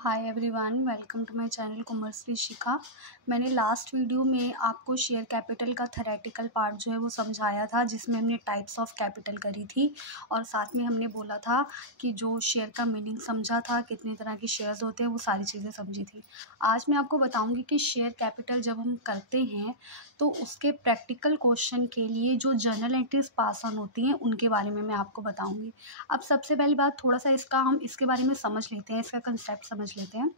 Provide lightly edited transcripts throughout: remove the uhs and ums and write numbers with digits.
Hi everyone, welcome to my channel commerce Shikha. मैंने last video में आपको शेयर कैपिटल का थ्योरेटिकल पार्ट जो है वो समझाया था, जिसमें हमने टाइप्स ऑफ कैपिटल करी थी और साथ में हमने बोला था कि जो शेयर का मीनिंग समझा था, कितने तरह के शेयर्स होते हैं, वो सारी चीज़ें समझी थी। आज मैं आपको बताऊंगी कि शेयर कैपिटल जब हम करते हैं तो उसके प्रैक्टिकल क्वेश्चन के लिए जो जर्नल एंट्रीज पास ऑन होती हैं उनके बारे में मैं आपको बताऊँगी। अब सबसे पहली बात थोड़ा सा हम इसके बारे में समझ लेते हैं, इसका कंसेप्ट समझ लेते हैं।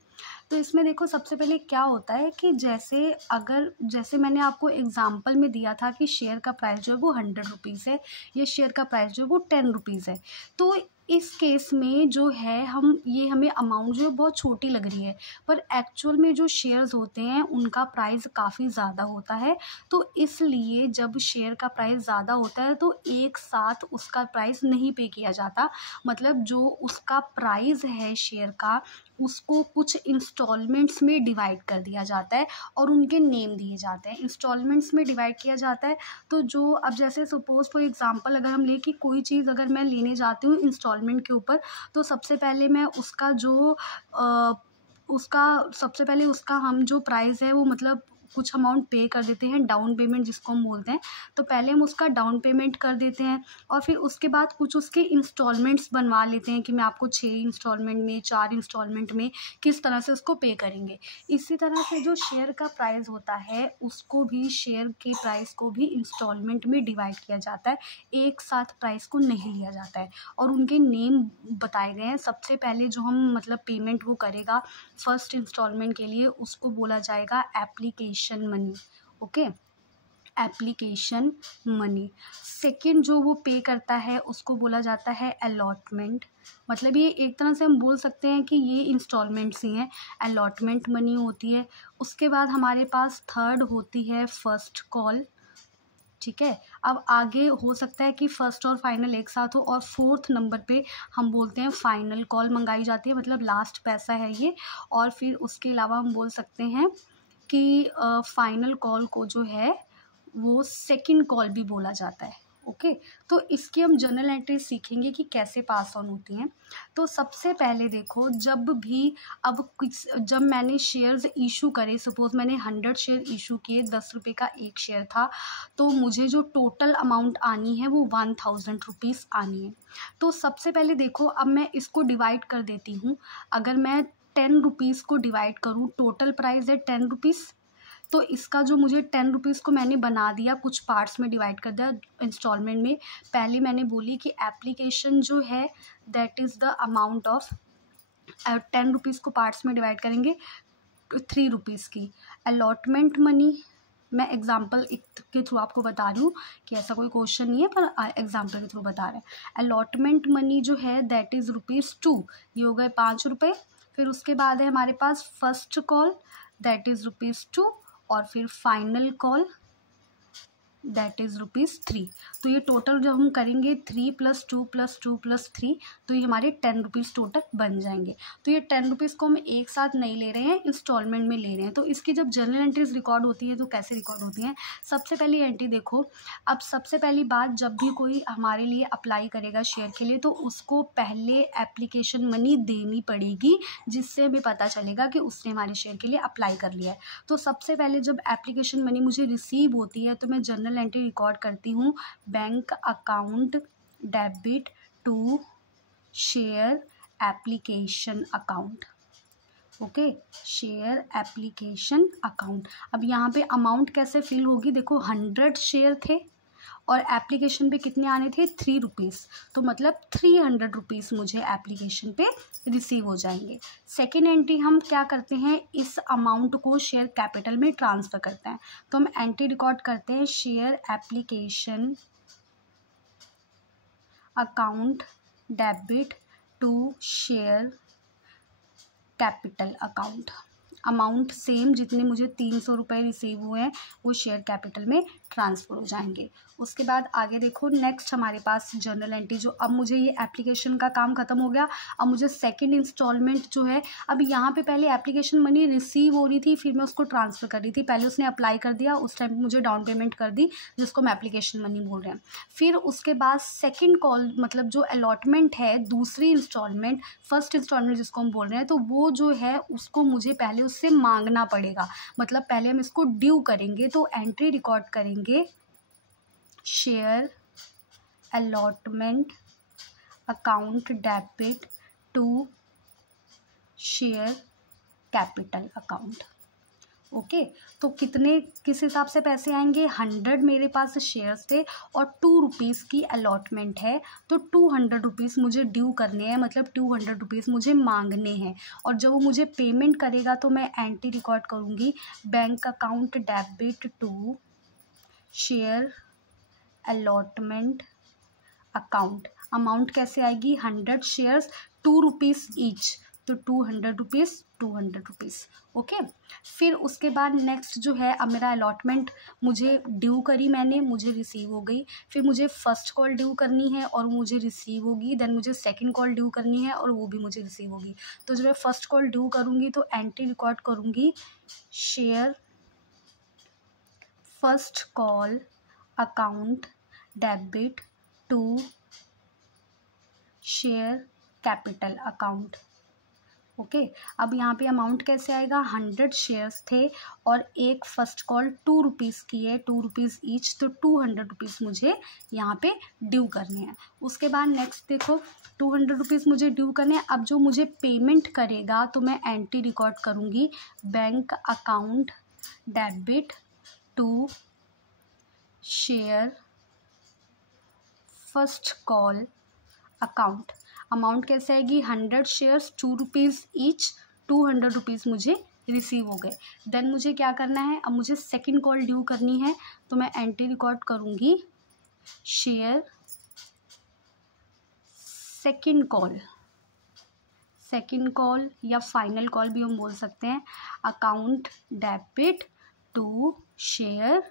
तो इसमें देखो, सबसे पहले क्या होता है कि जैसे मैंने आपको एग्जांपल में दिया था कि शेयर का प्राइस जो है वो 100 रुपीज़ है, ये शेयर का प्राइस जो है वो 10 रुपीज़ है। तो इस केस में जो है हमें अमाउंट जो है बहुत छोटी लग रही है, पर एक्चुअल में जो शेयर्स होते हैं उनका प्राइस काफ़ी ज़्यादा होता है। तो इसलिए जब शेयर का प्राइस ज़्यादा होता है तो एक साथ उसका प्राइस नहीं पे किया जाता। मतलब जो उसका प्राइस है शेयर का, उसको कुछ इंस्टॉलमेंट्स में डिवाइड कर दिया जाता है और उनके नेम दिए जाते हैं। इंस्टॉलमेंट्स में डिवाइड किया जाता है तो जो अब जैसे सपोज़ फॉर एग्ज़ाम्पल अगर हम लें कि कोई चीज़ अगर मैं लेने जाती हूँ इंस्टॉलमेंट के ऊपर, तो सबसे पहले मैं सबसे पहले उसका हम जो प्राइस है वो मतलब कुछ अमाउंट पे कर देते हैं, डाउन पेमेंट जिसको हम बोलते हैं। तो पहले हम उसका डाउन पेमेंट कर देते हैं और फिर उसके बाद कुछ उसके इंस्टॉलमेंट्स बनवा लेते हैं कि मैं आपको 6 इंस्टॉलमेंट में, 4 इंस्टॉलमेंट में किस तरह से उसको पे करेंगे। इसी तरह से जो शेयर का प्राइस होता है उसको भी, शेयर के प्राइस को भी इंस्टॉलमेंट में डिवाइड किया जाता है, एक साथ प्राइस को नहीं लिया जाता है और उनके नेम बताए गए हैं। सबसे पहले जो हम मतलब पेमेंट वो करेगा फर्स्ट इंस्टॉलमेंट के लिए, उसको बोला जाएगा application money. Okay, application money. Second जो वो पे करता है उसको बोला जाता है अलॉटमेंट। मतलब ये एक तरह से हम बोल सकते हैं कि ये इंस्टॉलमेंट्स ही हैं, अलॉटमेंट मनी होती है। उसके बाद हमारे पास थर्ड होती है फर्स्ट कॉल। ठीक है, अब आगे हो सकता है कि फर्स्ट और फाइनल एक साथ हो, और फोर्थ नंबर पे हम बोलते हैं फाइनल कॉल मंगाई जाती है, मतलब लास्ट पैसा है ये। और फिर उसके अलावा हम बोल सकते हैं कि फाइनल कॉल को जो है वो सेकंड कॉल भी बोला जाता है। ओके, तो इसकी हम जर्नल एंट्री सीखेंगे कि कैसे पास ऑन होती हैं। तो सबसे पहले देखो, जब मैंने शेयर्स इशू करे, सपोज मैंने 100 शेयर इशू किए, 10 रुपये का एक शेयर था, तो मुझे जो टोटल अमाउंट आनी है वो 1000 रुपीज़ आनी है। तो सबसे पहले देखो, अब मैं इसको डिवाइड कर देती हूँ। अगर मैं 10 रुपीज़ को डिवाइड करूँ, टोटल प्राइस है 10 रुपीज़, तो इसका जो मुझे 10 रुपीज़ को मैंने बना दिया, कुछ पार्ट्स में डिवाइड कर दिया इंस्टॉलमेंट में। पहले मैंने बोली कि एप्लीकेशन जो है that is the amount of 10 rupees को पार्ट्स में डिवाइड करेंगे 3 रुपीज़ की। अलॉटमेंट मनी, मैं एग्जाम्पल के थ्रू आपको बता रही हूँ कि ऐसा कोई क्वेश्चन नहीं है, पर एग्जाम्पल के थ्रू बता रहे हैं। अलॉटमेंट मनी जो है दैट इज़ ₹2, ये हो गए 5 रुपये। फिर उसके बाद है हमारे पास फर्स्ट कॉल दैट इज़ ₹2, और फिर फाइनल कॉल दैट इज़ ₹3। तो ये टोटल जो हम करेंगे 3 + 2 + 2 + 3, तो ये हमारे 10 रुपीज़ टोटल बन जाएंगे। तो ये 10 रुपीज़ को हम एक साथ नहीं ले रहे हैं, इंस्टॉलमेंट में ले रहे हैं। तो इसकी जब जर्नल एंट्रीज रिकॉर्ड होती है तो कैसे रिकॉर्ड होती हैं? सबसे पहली एंट्री देखो, अब सबसे पहली बात, जब भी कोई हमारे लिए अप्लाई करेगा शेयर के लिए तो उसको पहले एप्लीकेशन मनी देनी पड़ेगी, जिससे हमें पता चलेगा कि उसने हमारे शेयर के लिए अप्लाई कर लिया है। तो सबसे पहले जब एप्लीकेशन मनी मुझे रिसीव होती है तो मैं जर्नल एंट्री रिकॉर्ड करती हूँ, bank account debit to share application account. Okay, share application account. अब यहाँ पे अमाउंट कैसे फिल होगी, देखो 100 शेयर थे और एप्लीकेशन पे कितने आने थे, 3 रुपीज़, तो मतलब 300 रुपीज़ मुझे एप्लीकेशन पे रिसीव हो जाएंगे। सेकेंड एंट्री हम क्या करते हैं, इस अमाउंट को शेयर कैपिटल में ट्रांसफ़र करते हैं। तो हम एंट्री रिकॉर्ड करते हैं, share application account debit to share capital account. Amount same जितने मुझे 300 रुपये रिसीव हुए हैं वो शेयर कैपिटल में ट्रांसफ़र हो जाएंगे। उसके बाद आगे देखो, नेक्स्ट हमारे पास जर्नल एंट्री, जो अब मुझे ये एप्लीकेशन का काम ख़त्म हो गया। अब मुझे सेकंड इंस्टॉलमेंट जो है, अब यहाँ पे पहले एप्लीकेशन मनी रिसीव हो रही थी, फिर मैं उसको ट्रांसफ़र कर रही थी। पहले उसने अप्लाई कर दिया, उस टाइम मुझे डाउन पेमेंट कर दी, जिसको हम एप्लीकेशन मनी बोल रहे हैं। फिर उसके बाद सेकेंड कॉल, मतलब जो अलॉटमेंट है, दूसरी इंस्टॉलमेंट, फर्स्ट इंस्टॉलमेंट जिसको हम बोल रहे हैं, तो वो जो है उसको मुझे पहले उससे मांगना पड़ेगा। मतलब पहले हम इसको ड्यू करेंगे, तो एंट्री रिकॉर्ड करेंगे share allotment account debit to share capital account. Okay, तो कितने, किस हिसाब से पैसे आएंगे? 100 मेरे पास शेयर्स थे और 2 रुपीज़ की अलॉटमेंट है, तो 200 रुपीज़ मुझे ड्यू करने हैं, मतलब 200 रुपीज़ मुझे मांगने हैं। और जब वो मुझे पेमेंट करेगा तो मैं एंट्री रिकॉर्ड करूँगी bank account debit to share allotment account. Amount कैसे आएगी? 100 शेयर्स, 2 रुपीज़ ईच, तो 200 रुपीज़, 200 रुपीज़। ओके, फिर उसके बाद नेक्स्ट जो है, अब मेरा अलॉटमेंट मुझे ड्यू करी मैंने, मुझे रिसीव हो गई। फिर मुझे फ़र्स्ट कॉल ड्यू करनी है और मुझे रिसीव होगी। देन मुझे सेकंड कॉल ड्यू करनी है और वो भी मुझे रिसीव होगी। तो जब मैं फ़र्स्ट कॉल ड्यू करूँगी तो एंट्री रिकॉर्ड करूँगी share first call account debit to share capital account. Okay, अब यहाँ पे अमाउंट कैसे आएगा? 100 शेयर्स थे और एक फ़र्स्ट कॉल 2 रुपीज़ की है, 2 रुपीज़ ईच, तो 200 रुपीज़ मुझे यहाँ पे ड्यू करने हैं। उसके बाद नेक्स्ट देखो, 200 रुपीज़ मुझे ड्यू करने हैं। अब जो मुझे पेमेंट करेगा तो मैं एंट्री रिकॉर्ड करूँगी bank account debit to share first call account. Amount कैसे आएगी? 100 शेयर्स, 2 रुपीज़ ईच, 200 रुपीज़ मुझे रिसीव हो गए। देन मुझे क्या करना है? अब मुझे सेकंड कॉल ड्यू करनी है, तो मैं एंट्री रिकॉर्ड करूँगी शेयर सेकंड कॉल या फाइनल कॉल भी हम बोल सकते हैं, account debit to share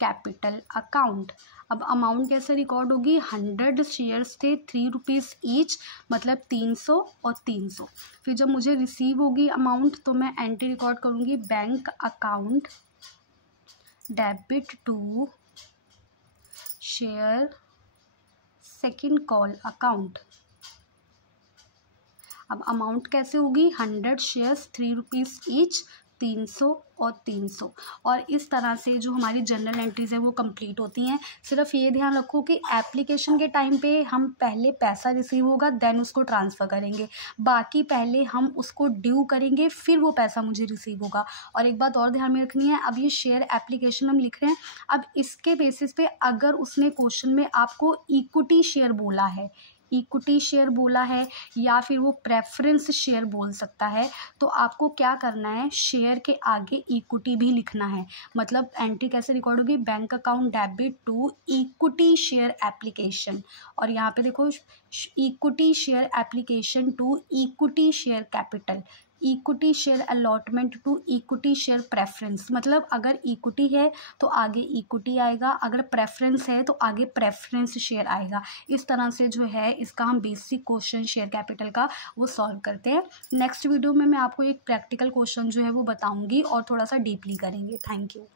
capital account. अब अमाउंट कैसे रिकॉर्ड होगी? 100 शेयर्स थे, 3 रुपीज़ ईच, मतलब 300 और 300। फिर जब मुझे रिसीव होगी अमाउंट तो मैं एंट्री रिकॉर्ड करूँगी bank account debit to share second call account. अब अमाउंट कैसे होगी? 100 शेयर्स, 3 रुपीज़ ईच, 300 और 300। और इस तरह से जो हमारी जनरल एंट्रीज़ है वो कंप्लीट होती हैं। सिर्फ ये ध्यान रखो कि एप्लीकेशन के टाइम पे हम पहले पैसा रिसीव होगा, देन उसको ट्रांसफ़र करेंगे। बाकी पहले हम उसको ड्यू करेंगे, फिर वो पैसा मुझे रिसीव होगा। और एक बात और ध्यान में रखनी है, अब ये शेयर एप्लीकेशन हम लिख रहे हैं, अब इसके बेसिस पे अगर उसने क्वेश्चन में आपको इक्विटी शेयर बोला है, इक्विटी शेयर बोला है या फिर वो प्रेफरेंस शेयर बोल सकता है, तो आपको क्या करना है? शेयर के आगे इक्विटी भी लिखना है। मतलब एंट्री कैसे रिकॉर्ड होगी? Bank account debit to equity share application. और यहाँ पे देखो, equity share application to equity share capital, equity share allotment to equity share preference. मतलब अगर इक्विटी है तो आगे इक्विटी आएगा, अगर प्रेफरेंस है तो आगे प्रेफरेंस शेयर आएगा। इस तरह से जो है इसका हम बेसिक क्वेश्चन शेयर कैपिटल का वो सॉल्व करते हैं। नेक्स्ट वीडियो में मैं आपको एक प्रैक्टिकल क्वेश्चन जो है वो बताऊंगी और थोड़ा सा डीपली करेंगे। Thank you.